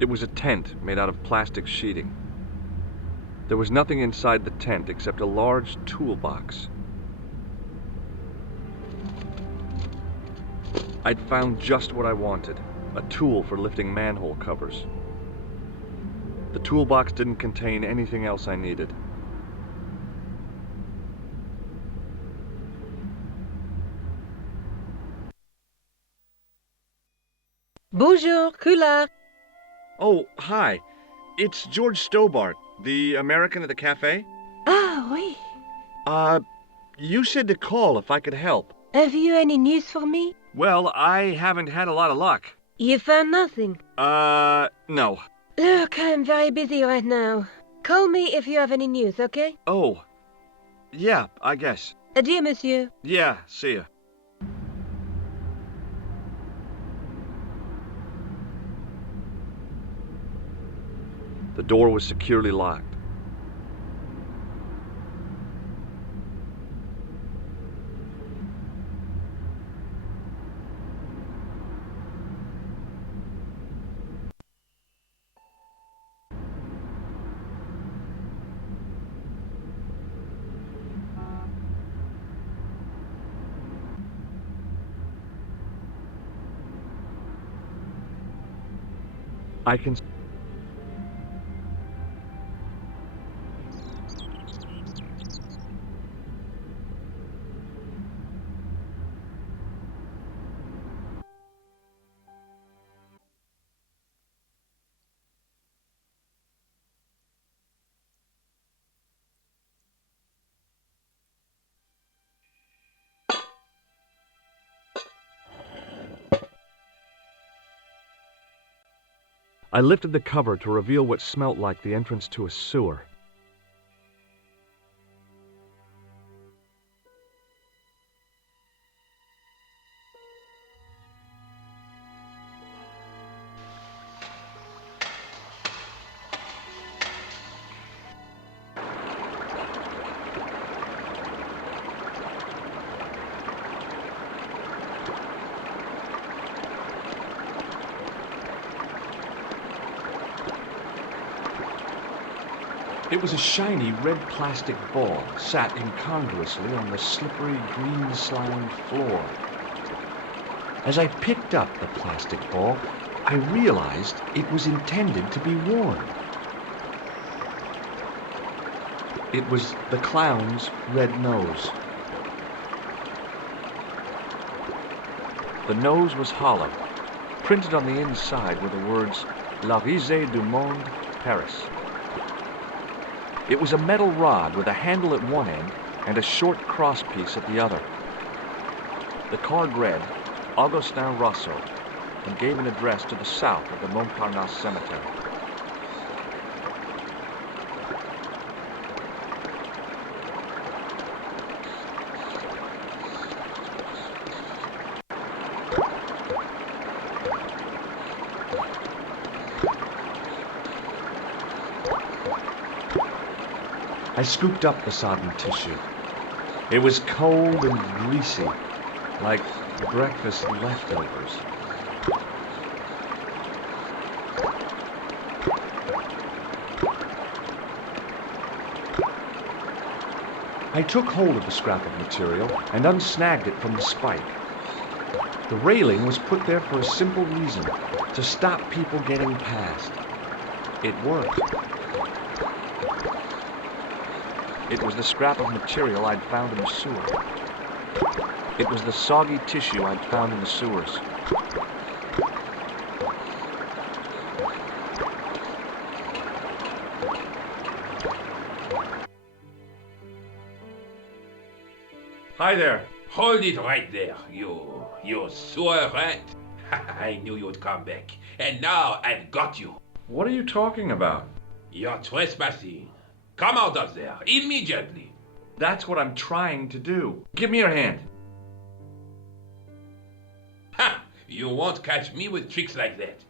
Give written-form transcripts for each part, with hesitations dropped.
It was a tent made out of plastic sheeting. There was nothing inside the tent except a large toolbox. I'd found just what I wanted, a tool for lifting manhole covers. The toolbox didn't contain anything else I needed. Bonjour, Kula. Oh, hi. It's George Stobart, the American at the cafe. Ah, oui. You said to call if I could help. Have you any news for me? Well, I haven't had a lot of luck. You found nothing? No. Look, I'm very busy right now. Call me if you have any news, okay? Oh. Yeah, I guess. Adieu, monsieur. Yeah, see ya. The door was securely locked. I can... I lifted the cover to reveal what smelt like the entrance to a sewer. It was a shiny red plastic ball sat incongruously on the slippery green slimed floor. As I picked up the plastic ball, I realized it was intended to be worn. It was the clown's red nose. The nose was hollow. Printed on the inside were the words, La risée du monde, Paris. It was a metal rod with a handle at one end and a short crosspiece at the other. The card read, Augustin Rousseau, and gave an address to the south of the Montparnasse Cemetery. I scooped up the sodden tissue. It was cold and greasy, like breakfast leftovers. I took hold of the scrap of material and unsnagged it from the spike. The railing was put there for a simple reason, to stop people getting past. It worked. It was the scrap of material I'd found in the sewer. It was the soggy tissue I'd found in the sewers. Hi there. Hold it right there, you sewer rat. I knew you'd come back, and now I've got you. What are you talking about? You're trespassing. Come out of there, immediately. That's what I'm trying to do. Give me your hand. Ha! You won't catch me with tricks like that.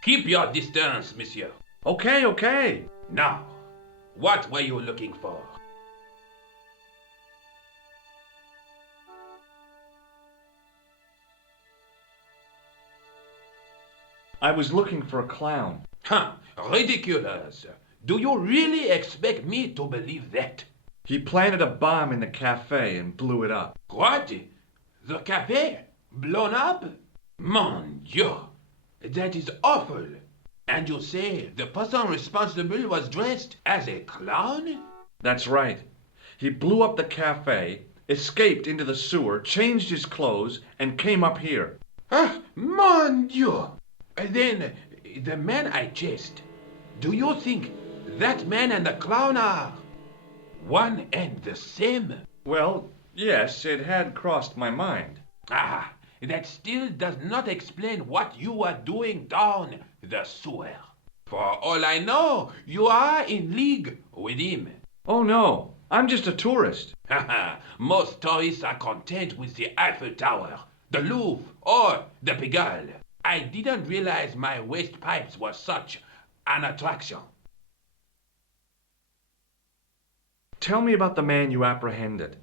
Keep your distance, monsieur. Okay. Now, what were you looking for? I was looking for a clown. Huh, ridiculous. Do you really expect me to believe that? He planted a bomb in the cafe and blew it up. What? The cafe? Blown up? Mon Dieu, that is awful. And you say the person responsible was dressed as a clown? That's right. He blew up the cafe, escaped into the sewer, changed his clothes, and came up here. Ah, mon Dieu! Then, the man I chased, do you think that man and the clown are one and the same? Well, yes, it had crossed my mind. Ah, that still does not explain what you are doing down the sewer. For all I know, you are in league with him. Oh no, I'm just a tourist. Haha, most tourists are content with the Eiffel Tower, the Louvre, or the Pigalle. I didn't realize my waste pipes were such an attraction. Tell me about the man you apprehended.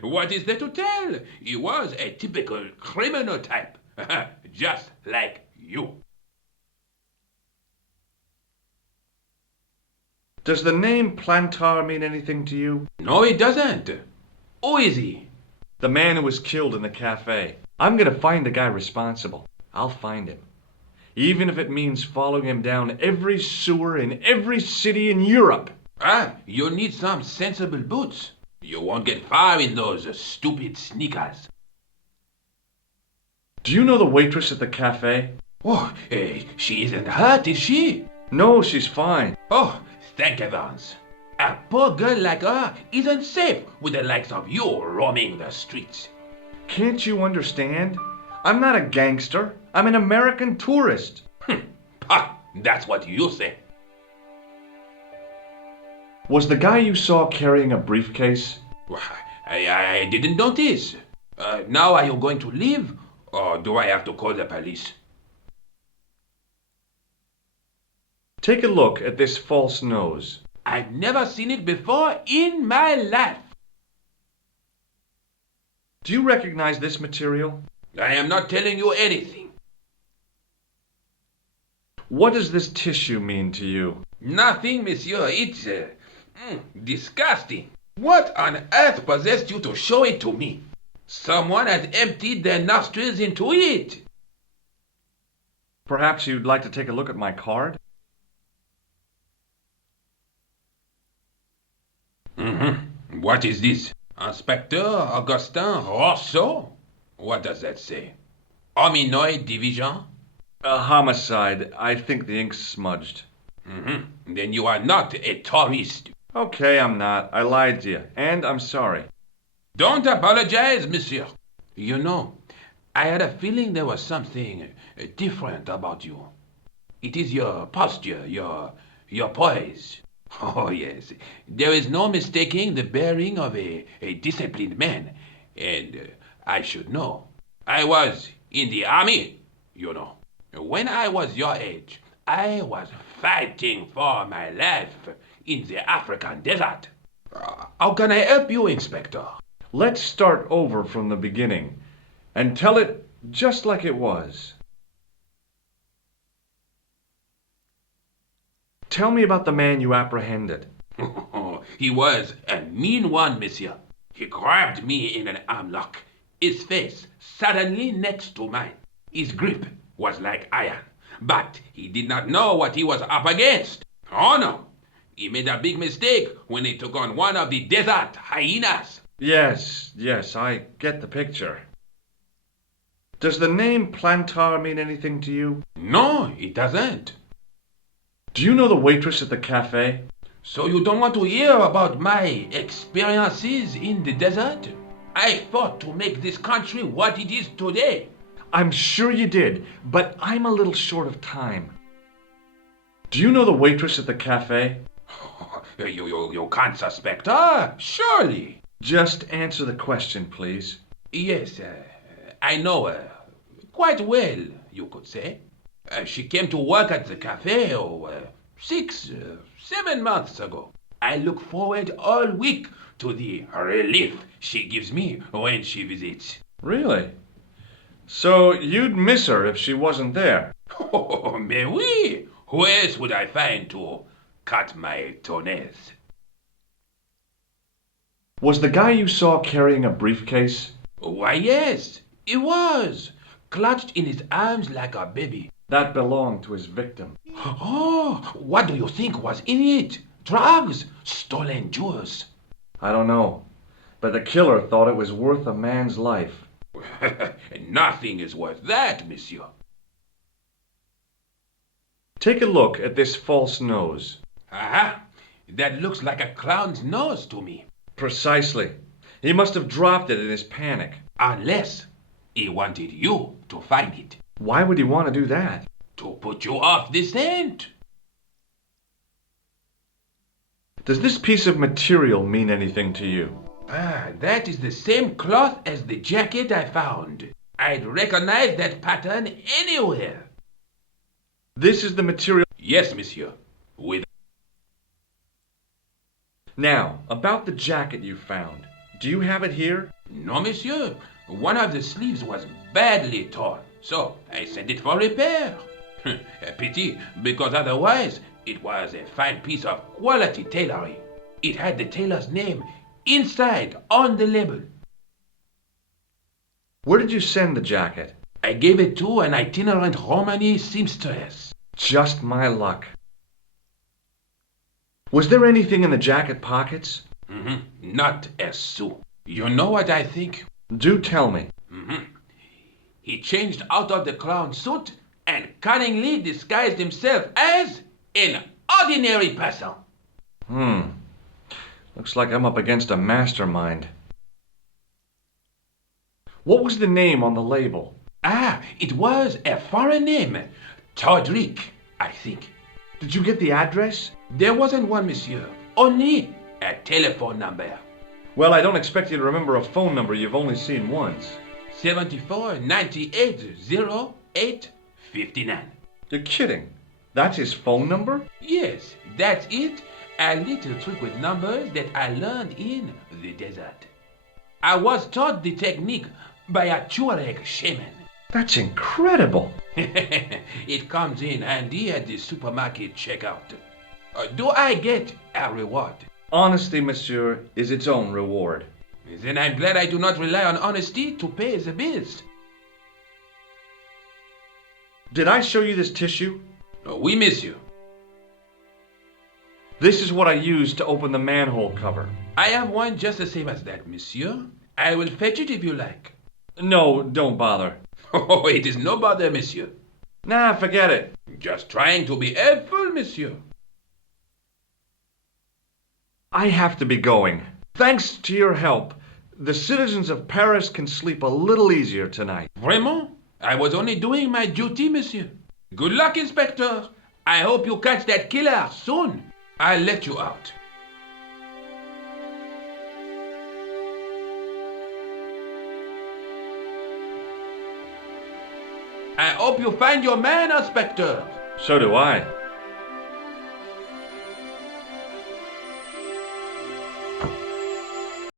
What is there to tell? He was a typical criminal type, just like you. Does the name Plantar mean anything to you? No, it doesn't. Who is he? The man who was killed in the cafe. I'm gonna find the guy responsible. I'll find him. Even if it means following him down every sewer in every city in Europe. Ah, you need some sensible boots. You won't get far in those stupid sneakers. Do you know the waitress at the cafe? Oh, she isn't hurt, is she? No, she's fine. Oh, thank heavens. A poor girl like her isn't safe with the likes of you roaming the streets. Can't you understand? I'm not a gangster. I'm an American tourist. Ha, that's what you say. Was the guy you saw carrying a briefcase? I didn't notice. Now are you going to leave? Or do I have to call the police? Take a look at this false nose. I've never seen it before in my life. Do you recognize this material? I am not telling you anything. What does this tissue mean to you? Nothing, monsieur. It's disgusting. What on earth possessed you to show it to me? Someone has emptied their nostrils into it. Perhaps you'd like to take a look at my card? What is this? Inspector Augustin Rousseau? What does that say? Hominoid division? A homicide. I think the ink's smudged. Then you are not a tourist. Okay, I'm not. I lied to you. And I'm sorry. Don't apologize, monsieur. You know, I had a feeling there was something different about you. It is your posture, your poise. Oh, yes. There is no mistaking the bearing of a disciplined man. And I should know. I was in the army, you know. When I was your age, I was fighting for my life in the African desert. How can I help you, Inspector? Let's start over from the beginning and tell it just like it was. Tell me about the man you apprehended. He was a mean one, monsieur. He grabbed me in an armlock, his face suddenly next to mine. His grip was like iron, but he did not know what he was up against. Oh no, he made a big mistake when he took on one of the desert hyenas. Yes, I get the picture. Does the name Plantar mean anything to you? No, it doesn't. Do you know the waitress at the cafe? So you don't want to hear about my experiences in the desert? I fought to make this country what it is today. I'm sure you did, but I'm a little short of time. Do you know the waitress at the cafe? You can't suspect her, surely. Just answer the question, please. Yes, I know her. Quite well, you could say. She came to work at the cafe 7 months ago. I look forward all week to the relief she gives me when she visits. Really? So you'd miss her if she wasn't there? Oh, mais oui! Who else would I find to cut my toenails? Was the guy you saw carrying a briefcase? Why, yes, he was, clutched in his arms like a baby. That belonged to his victim. Oh, what do you think was in it? Drugs? Stolen jewels? I don't know, but the killer thought it was worth a man's life. Nothing is worth that, monsieur. Take a look at this false nose. Aha! That looks like a clown's nose to me. Precisely. He must have dropped it in his panic. Unless he wanted you to find it. Why would he want to do that? To put you off the scent. Does this piece of material mean anything to you? Ah, that is the same cloth as the jacket I found. I'd recognize that pattern anywhere. This is the material. Yes, monsieur. With Now, about the jacket you found. Do you have it here? No, monsieur. One of the sleeves was badly torn, so I sent it for repair. A pity, because otherwise it was a fine piece of quality tailoring. It had the tailor's name inside on the label. Where did you send the jacket? I gave it to an itinerant Romany seamstress. Just my luck. Was there anything in the jacket pockets? Not a sou. You know what I think? Do tell me. He changed out of the clown suit and cunningly disguised himself as an ordinary person. Looks like I'm up against a mastermind. What was the name on the label? Ah, it was a foreign name. Todrick, I think. Did you get the address? There wasn't one, monsieur. Only a telephone number. Well, I don't expect you to remember a phone number you've only seen once. 74 98 08 59. You're kidding. That's his phone number? Yes, that's it. A little trick with numbers that I learned in the desert. I was taught the technique by a Tuareg shaman. That's incredible. It comes in handy at the supermarket checkout. Do I get a reward? Honesty, monsieur, is its own reward. Then I'm glad I do not rely on honesty to pay the bills. Did I show you this tissue? Oui, monsieur. This is what I used to open the manhole cover. I have one just the same as that, monsieur. I will fetch it if you like. No, don't bother. Oh, it is no bother, monsieur. Nah, forget it. Just trying to be helpful, monsieur. I have to be going. Thanks to your help, the citizens of Paris can sleep a little easier tonight. Vraiment? I was only doing my duty, monsieur. Good luck, Inspector. I hope you catch that killer soon. I'll let you out. I hope you find your man, Inspector. So do I.